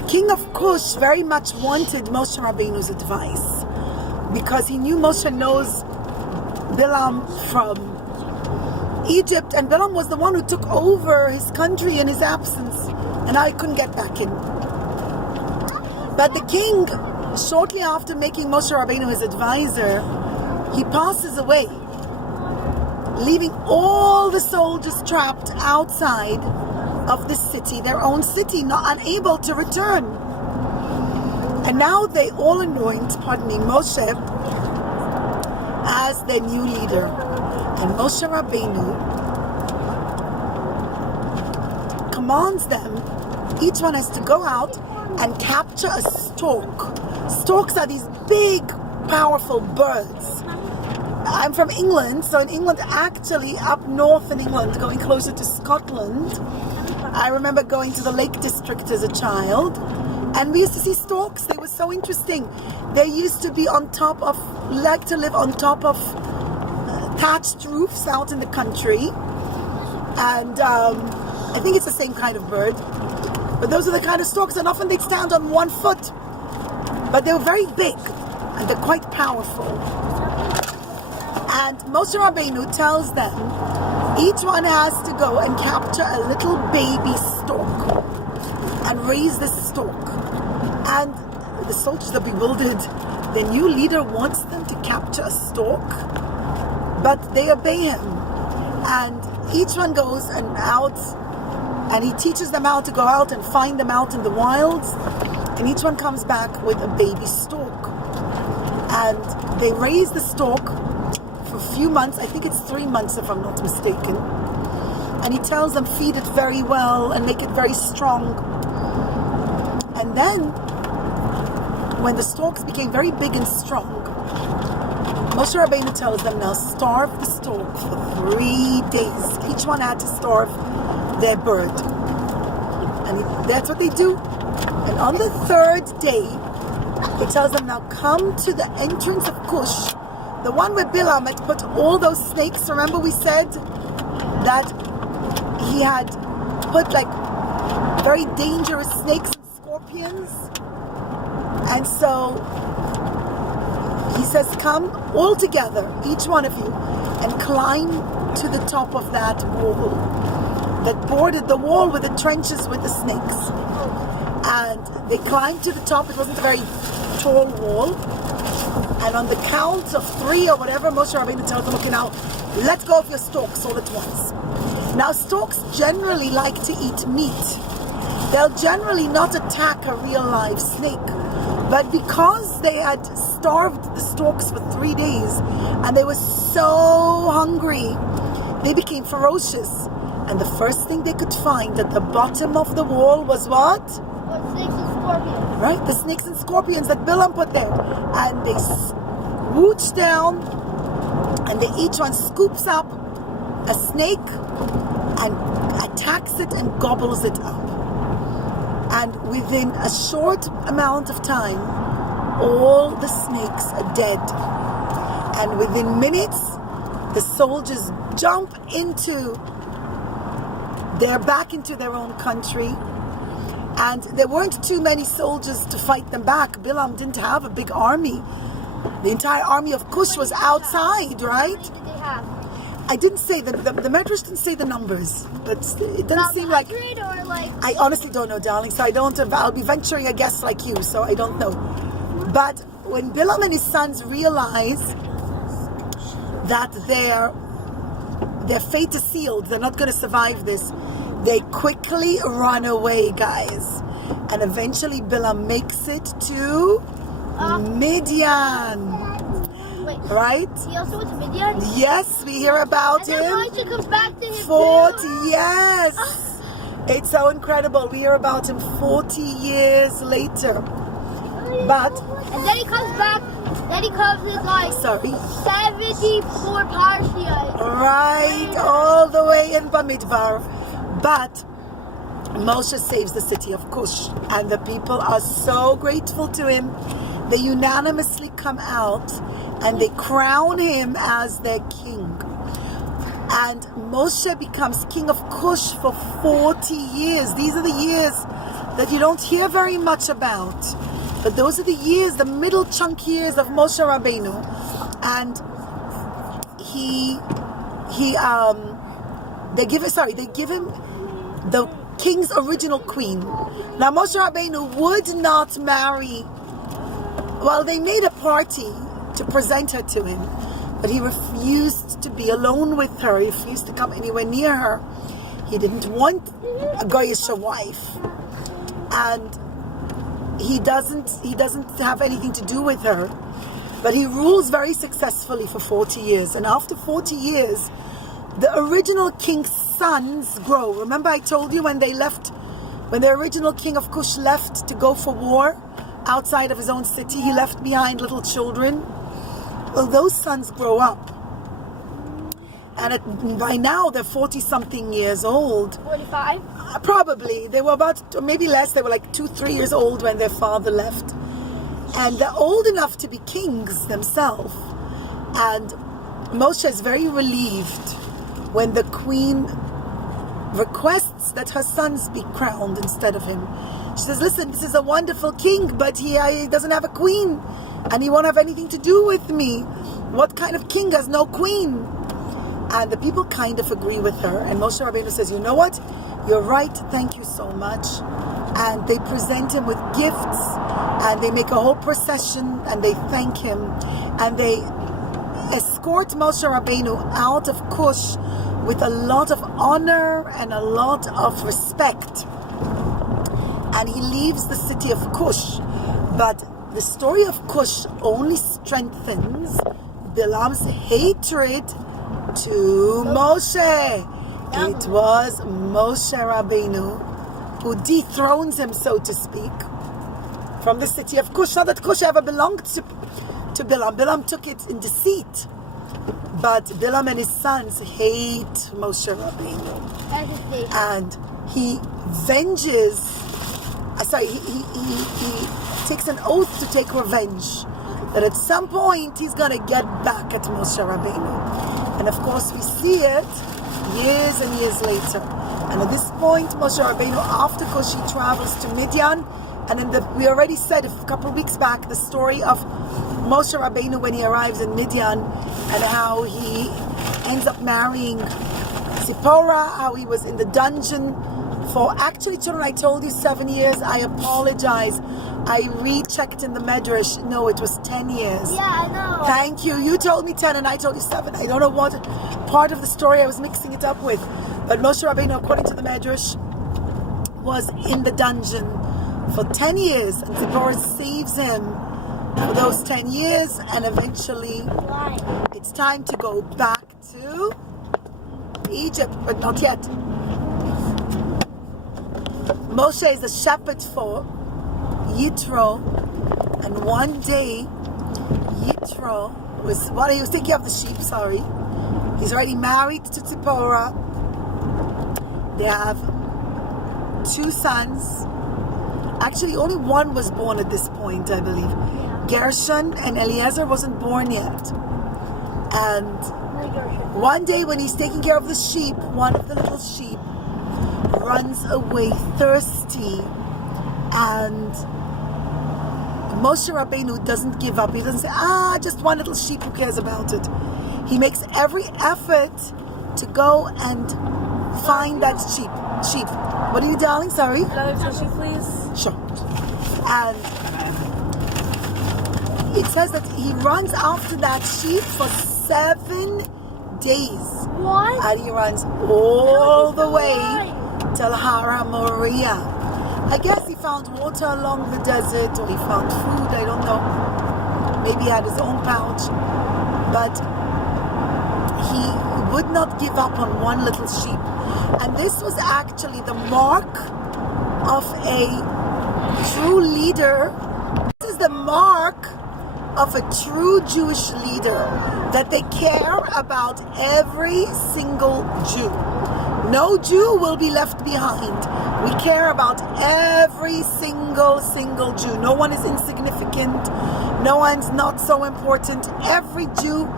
The king of Cush very much wanted Moshe Rabbeinu's advice because he knew Moshe knows Bilam from Egypt, and Bilam was the one who took over his country in his absence, and now he couldn't get back in. But the king, shortly after making Moshe Rabbeinu his advisor, he passes away, leaving all the soldiers trapped outside of the city, their own city, not unable to return. And now they all anoint, Moshe as their new leader. And Moshe Rabbeinu commands them, each one has to go out and capture a stork. Storks are these big, powerful birds. I'm from England, so in England, actually up north in England, going closer to Scotland, I remember going to the Lake District as a child, and we used to see storks. They were so interesting. They used to be on top of, like to live on top of thatched roofs out in the country, and I think it's the same kind of bird, but those are the kind of storks, and often they'd stand on one foot, but they were very big, and they're quite powerful. And Moshe Rabbeinu tells them, each one has to go and capture a little baby stork and raise this stork. And the soldiers are bewildered. The new leader wants them to capture a stork, but they obey him. And each one goes out, and he teaches them how to go out and find them out in the wilds. And each one comes back with a baby stork. And they raise the stork for a few months. I think it's 3 months if I'm not mistaken. And he tells them, feed it very well and make it very strong. And then, when the storks became very big and strong, Moshe Rabbeinu tells them, now starve the stork for 3 days. Each one had to starve their bird. And that's what they do. And on the 3rd day, he tells them, now come to the entrance of Cush, the one where Bilam had put all those snakes. Remember we said that he had put like very dangerous snakes and scorpions? And so he says, come all together, each one of you, and climb to the top of that wall that bordered the wall with the trenches with the snakes. And they climbed to the top. It wasn't a very tall wall. And on the count of 3 or whatever, Moshe Rabbeinu tells them, okay, now let go of your storks all at once. Now storks generally like to eat meat. They'll generally not attack a real live snake. But because they had starved the storks for 3 days and they were so hungry, they became ferocious. And the first thing they could find at the bottom of the wall was what? Snakes and scorpions. Right, the snakes and scorpions that Bilam put there. And they swoosh down, and each one scoops up a snake and attacks it and gobbles it up. And within a short amount of time, all the snakes are dead. And within minutes, the soldiers jump back into their own country. And there weren't too many soldiers to fight them back. Bilam didn't have a big army. The entire army of Cush was outside, right? How many did they have? I didn't say the Medrash didn't say the numbers, but it doesn't seem like. Or like. I honestly don't know, darling. So I'll be venturing a guess like you. So I don't know. But when Bilam and his sons realize that their fate is sealed, they're not going to survive this, they quickly run away, guys. And eventually Bilam makes it to Midian. Wait, right? he also went to Midian? Yes, we hear about and then him. Moshe comes back to him 40, too. yes. It's so incredible. We hear about him 40 years later. But and then he comes back. Then he comes with like 74 parshiyos. Right, all the way in Bamidbar. But Moshe saves the city of Cush, and the people are so grateful to him. They unanimously come out and they crown him as their king. And Moshe becomes king of Cush for 40 years. These are the years that you don't hear very much about. But those are the years, the middle chunk years of Moshe Rabbeinu. And they give him the king's original queen. Now Moshe Rabbeinu would not marry. Well, they made a party to present her to him, but he refused to be alone with her. He refused to come anywhere near her. He didn't want a goyish wife, and he doesn't have anything to do with her. But he rules very successfully for 40 years, and after 40 years, the original king's sons grow. Remember I told you when the original king of Cush left to go for war outside of his own city, he left behind little children. Well, those sons grow up. And by now they're 40-something years old. 45? Probably. They were about, maybe less, they were like 2-3 years old when their father left. And they're old enough to be kings themselves. And Moshe is very relieved when the queen requests that her sons be crowned instead of him. She says, listen, this is a wonderful king, but he doesn't have a queen, and he won't have anything to do with me. What kind of king has no queen? And the people kind of agree with her, and Moshe Rabbeinu says, you know what? You're right, thank you so much. And they present him with gifts, and they make a whole procession, and they thank him, and they escort Moshe Rabbeinu out of Cush with a lot of honor and a lot of respect. And he leaves the city of Cush. But the story of Cush only strengthens Bilam's hatred to Moshe. It was Moshe Rabbeinu who dethrones him, so to speak, from the city of Cush. Not that Cush ever belonged to Bilam. Bilam took it in deceit. But Bilam and his sons hate Moshe Rabbeinu. And he takes an oath to take revenge. That at some point he's going to get back at Moshe Rabbeinu. And of course we see it years and years later. And at this point, Moshe Rabbeinu, after Cush, he travels to Midian. And we already said a couple of weeks back the story of Moshe Rabbeinu when he arrives in Midian, and how he ends up marrying Zipporah, how he was in the dungeon for, actually, children, I told you 7 years. I apologize. I rechecked in the Medrash. No, it was 10 years. Yeah, I know. Thank you. You told me 10 and I told you 7. I don't know what part of the story I was mixing it up with. But Moshe Rabbeinu, according to the Medrash, was in the dungeon for 10 years, and Zipporah saves him for those 10 years, and eventually it's time to go back to Egypt, but not yet. Moshe is a shepherd for Yitro, and one day Yitro he was taking care of the sheep, He's already married to Zipporah. They have 2 sons. Actually, only one was born at this point, I believe. Gershon, and Eliezer wasn't born yet. And one day when he's taking care of the sheep, one of the little sheep runs away thirsty. And Moshe Rabbeinu doesn't give up. He doesn't say, just one little sheep, who cares about it? He makes every effort to go and find that sheep. What are you, darling? Sorry? Another tissue, please. Sure. And it says that he runs after that sheep for 7 days. What? And he runs all the way to Hara Moriah. I guess he found water along the desert, or he found food, I don't know. Maybe he had his own pouch. But he would not give up on one little sheep. And this was actually the mark of a true leader. This is the mark of a true Jewish leader, that they care about every single Jew. No Jew will be left behind. We care about every single Jew. No one is insignificant. No one's not so important. Every Jew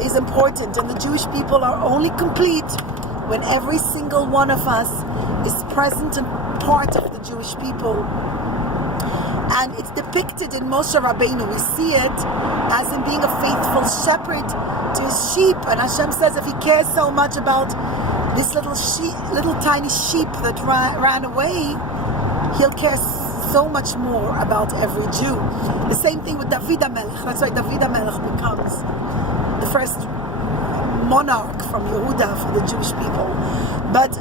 is important, and the Jewish people are only complete when every single one of us is present and part of the the Jewish people. And it's depicted in Moshe Rabbeinu. We see it as him being a faithful shepherd to his sheep. And Hashem says if he cares so much about this little tiny sheep that ran away, he'll care so much more about every Jew. The same thing with David HaMelech. That's why David HaMelech becomes the first monarch from Yehuda for the Jewish people. But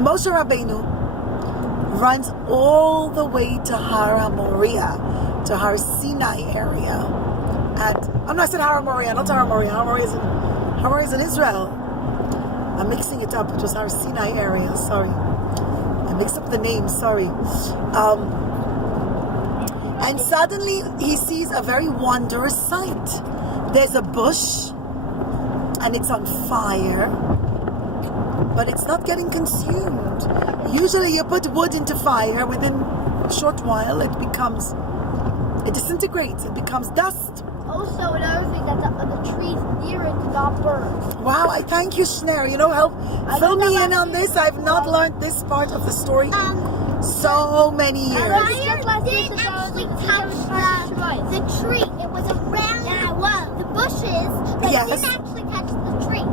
Moshe Rabbeinu runs all the way to Har Moriah, to Har Sinai area. And I said Har Moriah, not Har Moriah. Har Moriah is in Israel. I'm mixing it up. It was Har Sinai area. Sorry, I mixed up the names. Sorry. And suddenly he sees a very wondrous sight. There's a bush, and it's on fire, but it's not getting consumed. Usually you put wood into fire, within a short while it disintegrates, it becomes dust. Also, another thing, that the trees near it did not burn. Wow, I thank you, Shner. Fill me in on this. I've not learned this part of the story so many years. Fire did actually touch the tree. It was around the bushes, but it didn't actually touch the tree.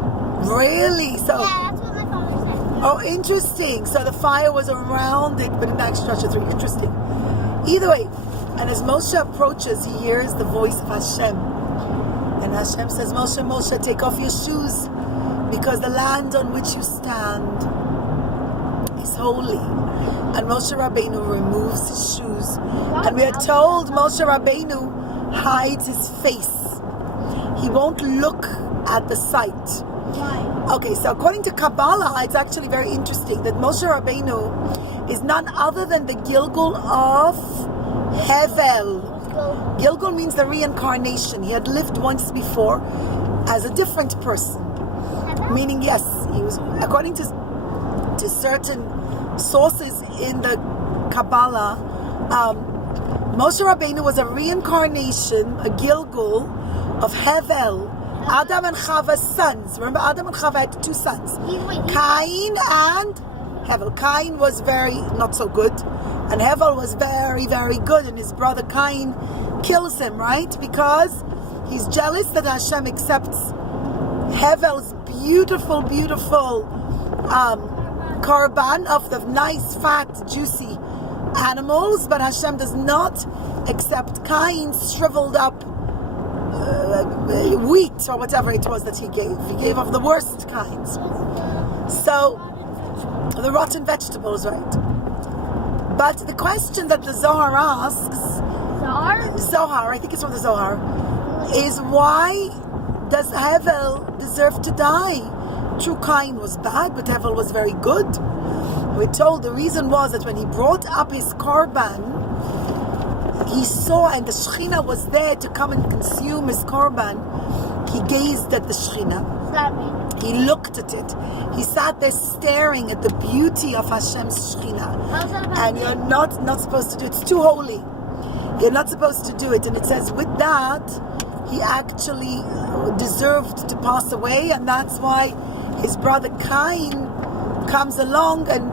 Really? So. Yeah, that's what my father said. Oh, interesting. So the fire was around it, but it didn't actually touch the tree. Interesting. Either way, and as Moshe approaches, he hears the voice of Hashem. And Hashem says, Moshe, take off your shoes, because the land on which you stand is holy. And Moshe Rabbeinu removes his shoes. And we are told Moshe Rabbeinu hides his face. He won't look at the sight. Okay, so according to Kabbalah, it's actually very interesting that Moshe Rabbeinu is none other than the Gilgul of Hevel. Gilgul means the reincarnation. He had lived once before as a different person. Meaning, yes, he was, according to certain sources in the Kabbalah, Moshe Rabbeinu was a reincarnation, a Gilgul of Hevel, Adam and Chava's sons. Remember, Adam and Chava had two sons, Cain and Hevel. Cain was very not so good, and Hevel was very, very good, and his brother Cain kills him, right? Because he's jealous that Hashem accepts Hevel's beautiful korban of the nice, fat, juicy animals, but Hashem does not accept Cain's shriveled up wheat or whatever it was that he gave. He gave of the worst kinds. So, the rotten vegetables, right? But the question that the Zohar asks, Zohar, I think it's from the Zohar, is why does Hevel deserve to die? True, Cain was bad, but Hevel was very good. We're told the reason was that when he brought up his korban, he saw, and the Shekhinah was there to come and consume his korban. He gazed at the Shekhinah. He looked at it. He sat there staring at the beauty of Hashem's Shekhinah. And you're not supposed to do it. It's too holy. You're not supposed to do it. And it says with that, he actually deserved to pass away, and that's why his brother Cain comes along and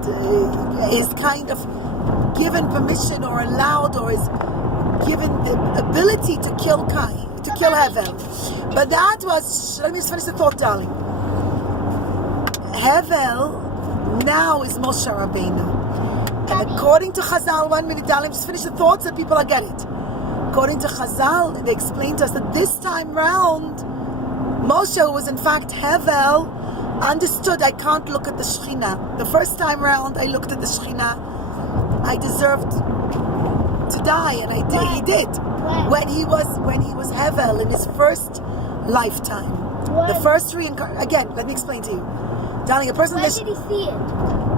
is kind of given permission or allowed or is given the ability to kill Cain, to kill Hevel. But that was, let me just finish the thought, darling. Hevel now is Moshe Rabbeinu. And according to Chazal, 1 minute, darling, just finish the thought so people will get it. According to Chazal, they explain to us that this time round, Moshe, who was in fact Hevel, understood I can't look at the Shekhinah. The first time round I looked at the Shekhinah, I deserved to die, and I did. He did. When he was Hevel in his first lifetime. The first reincarnation. Again, let me explain to you. Darling, a person... When did he see it?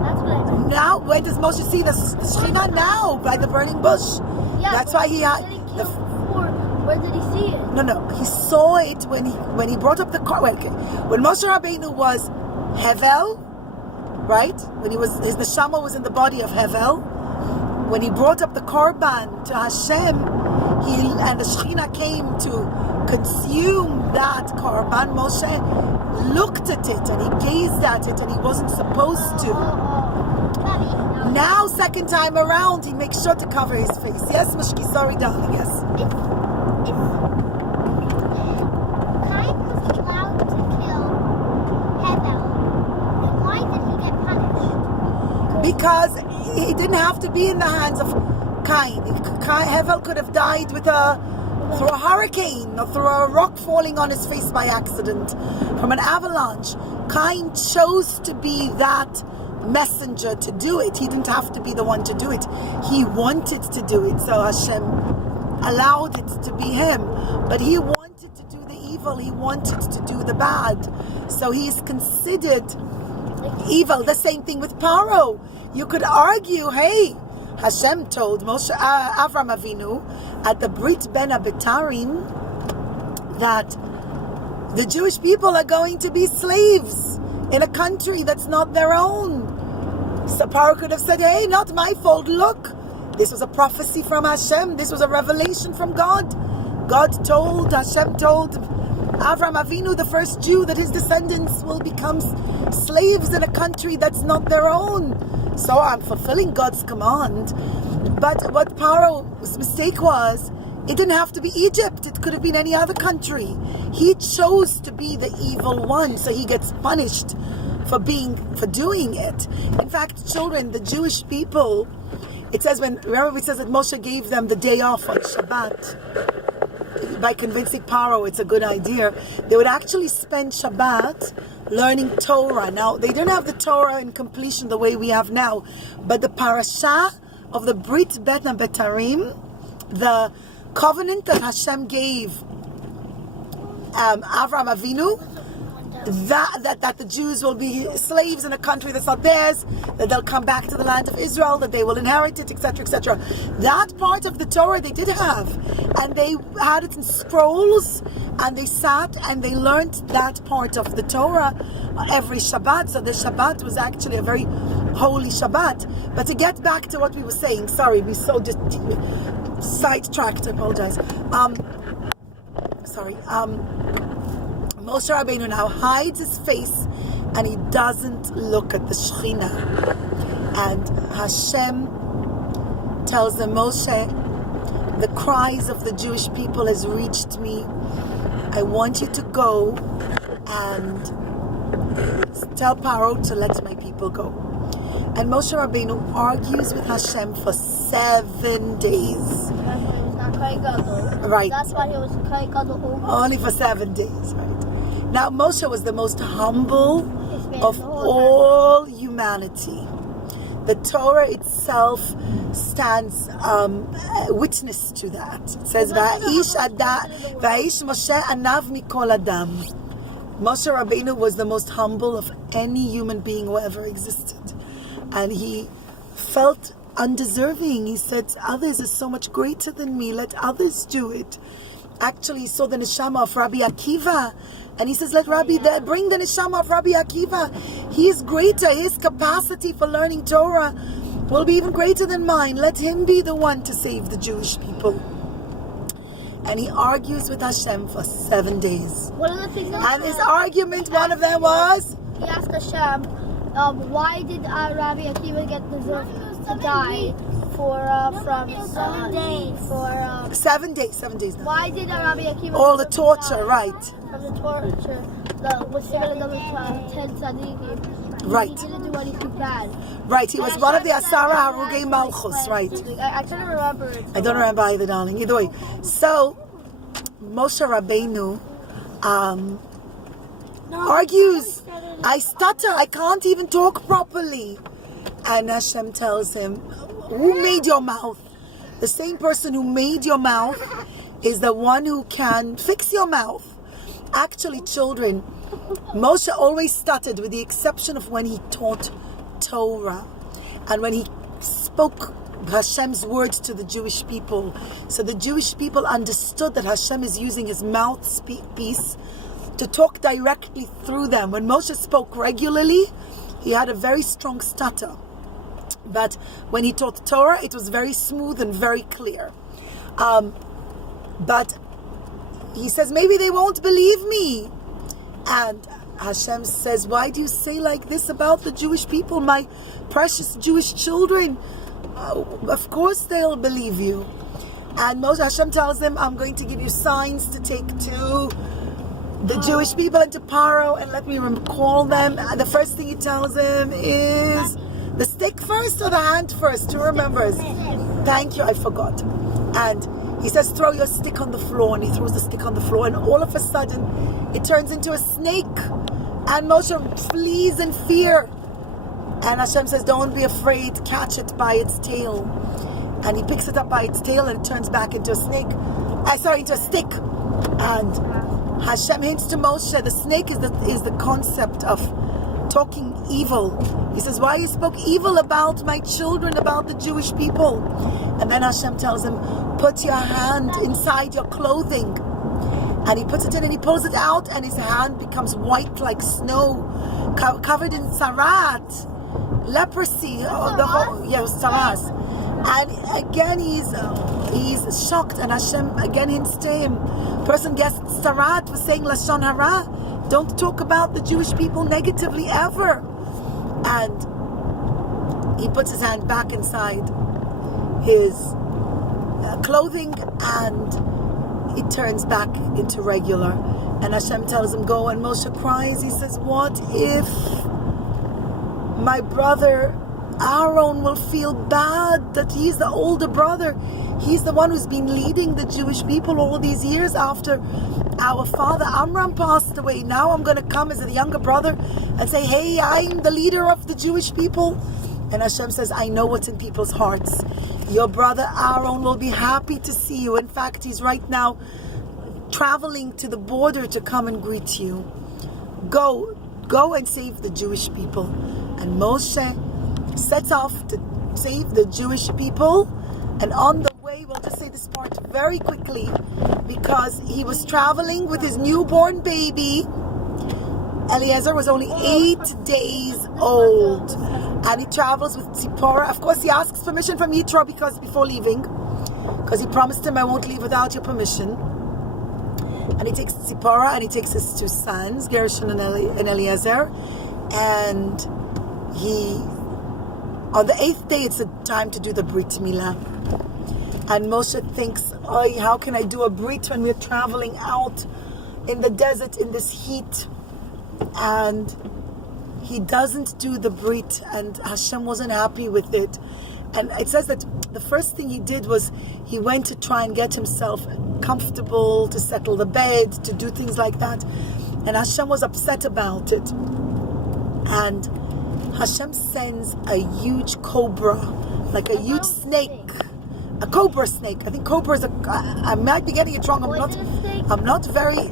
That's what I meant. Now, when does Moshe see the Shekhinah? Now, by the burning bush. Yeah, that's why he had... Where did he see it? No. He saw it when he brought up the car. Well, okay. When Moshe Rabbeinu was Hevel, right? When his neshama was in the body of Hevel, when he brought up the korban to Hashem, and the Shekhinah came to consume that korban, Moshe looked at it and he gazed at it, and he wasn't supposed to. Now, second time around, he makes sure to cover his face. Yes, Mushki, sorry, darling, yes. If Cain was allowed to kill Hevel, then why did he get punished? Because he didn't have to be in the hands of Cain. Hevel could have died through a hurricane or through a rock falling on his face by accident, from an avalanche. Cain chose to be that messenger to do it. He didn't have to be the one to do it. He wanted to do it, so Hashem allowed it to be him. But he wanted to do the evil. He wanted to do the bad. So he is considered evil. The same thing with Paro. You could argue, hey, Hashem told Moshe, Avram Avinu at the Brit Ben Abetarim that the Jewish people are going to be slaves in a country that's not their own. So Paro could have said, hey, not my fault. Look, this was a prophecy from Hashem. This was a revelation from God. Hashem told Avram Avinu, the first Jew, that his descendants will become slaves in a country that's not their own. So I'm fulfilling God's command. But what Paro's mistake was, it didn't have to be Egypt. It could have been any other country. He chose to be the evil one, so he gets punished for doing it. In fact, children, the Jewish people, it says remember it says that Moshe gave them the day off on Shabbat. By convincing Paro it's a good idea, they would actually spend Shabbat learning Torah. Now, they didn't have the Torah in completion the way we have now, but the parasha of the Brit Bet Betarim, the covenant that Hashem gave Avram Avinu, that the Jews will be slaves in a country that's not theirs, that they'll come back to the land of Israel, that they will inherit it, etc., etc. That part of the Torah they did have, and they had it in scrolls, and they sat and they learned that part of the Torah every Shabbat. So the Shabbat was actually a very holy Shabbat. But to get back to what we were saying, sorry, we so just sidetracked, I apologize. Moshe Rabbeinu now hides his face and he doesn't look at the Shekhinah. And Hashem tells him, Moshe, the cries of the Jewish people has reached me. I want you to go and tell Paro to let my people go. And Moshe Rabbeinu argues with Hashem for 7 days. Right. That's why he was Gadol. Only for 7 days, right? Now, Moshe was the most humble of all humanity. The Torah itself stands witness to that. It says, "Va'ish Moshe anav mikol adam." Moshe Rabbeinu was the most humble of any human being who ever existed, and he felt undeserving. He said, "Others are so much greater than me. Let others do it." Actually, he saw the neshama of Rabbi Akiva, and he says, "Let bring the neshama of Rabbi Akiva. He is greater. His capacity for learning Torah will be even greater than mine. Let him be the one to save the Jewish people." And he argues with Hashem for 7 days. One of the things And his argument, one of them was, he asked Hashem, why did Rabbi Akiva get deserved to die from 7 days? 7 days. 7 days now. Why did Rabbi Akiva All the torture, right? From the torture, was given another 10 tzaddikim. Right. He didn't do anything bad. Right, he was one of the Asara Harugei Malchus, right? I couldn't remember it. I don't remember either, darling. Either way. So, Moshe Rabbeinu argues, I stutter, I can't even talk properly. And Hashem tells him, who made your mouth? The same person who made your mouth is the one who can fix your mouth. Actually, children, Moshe always stuttered with the exception of when he taught Torah and when he spoke Hashem's words to the Jewish people. So the Jewish people understood that Hashem is using his mouthpiece to talk directly through them. When Moshe spoke regularly, he had a very strong stutter. But when he taught Torah, it was very smooth and very clear. But he says, maybe they won't believe me. And Hashem says, why do you say like this about the Jewish people, my precious Jewish children? Of course they'll believe you. And Hashem tells him, I'm going to give you signs to take to the Jewish people and to Paro, and let me recall them. And the first thing he tells him is the stick first or the hand first? Who remembers? Thank you, I forgot. And he says, throw your stick on the floor, and he throws the stick on the floor, and all of a sudden it turns into a snake, and Moshe flees in fear. And Hashem says, don't be afraid, catch it by its tail. And he picks it up by its tail, and it turns back into a snake. Into a stick. And Hashem hints to Moshe, the snake is the concept of talking evil. He says, why you spoke evil about my children, about the Jewish people? And then Hashem tells him, put your hand inside your clothing. And he puts it in and he pulls it out, and his hand becomes white like snow, covered in sarat, leprosy, saras. And again he's shocked, and Hashem again hints to him, person gets sarat for saying lashon hara, don't talk about the Jewish people negatively ever. And he puts his hand back inside his clothing, and it turns back into regular. And Hashem tells him, go. And Moshe cries. He says, what if my brother Aaron will feel bad that he's the older brother? He's the one who's been leading the Jewish people all these years after our father Amram passed away. Now I'm going to come as a younger brother and say, hey, I'm the leader of the Jewish people. And Hashem says, I know what's in people's hearts. Your brother Aaron will be happy to see you. In fact, he's right now traveling to the border to come and greet you. Go and save the Jewish people. And Moshe sets off to save the Jewish people. And on the way, we'll just say this part very quickly, because he was traveling with his newborn baby. Eliezer was only 8 days old, and he travels with Tzipporah. Of course, he asks permission from Yitro before leaving, because he promised him, I won't leave without your permission. And he takes Tzipporah, and he takes his 2 sons, Gershon and Eliezer, and on the 8th day, it's a time to do the Brit Milah. And Moshe thinks, how can I do a Brit when we're traveling out in the desert in this heat? And he doesn't do the Brit, and Hashem wasn't happy with it. And it says that the first thing he did was he went to try and get himself comfortable, to settle the bed, to do things like that. And Hashem was upset about it. And Hashem sends a huge cobra, like a huge snake, a cobra snake. I think cobra is I might be getting it wrong. I'm not very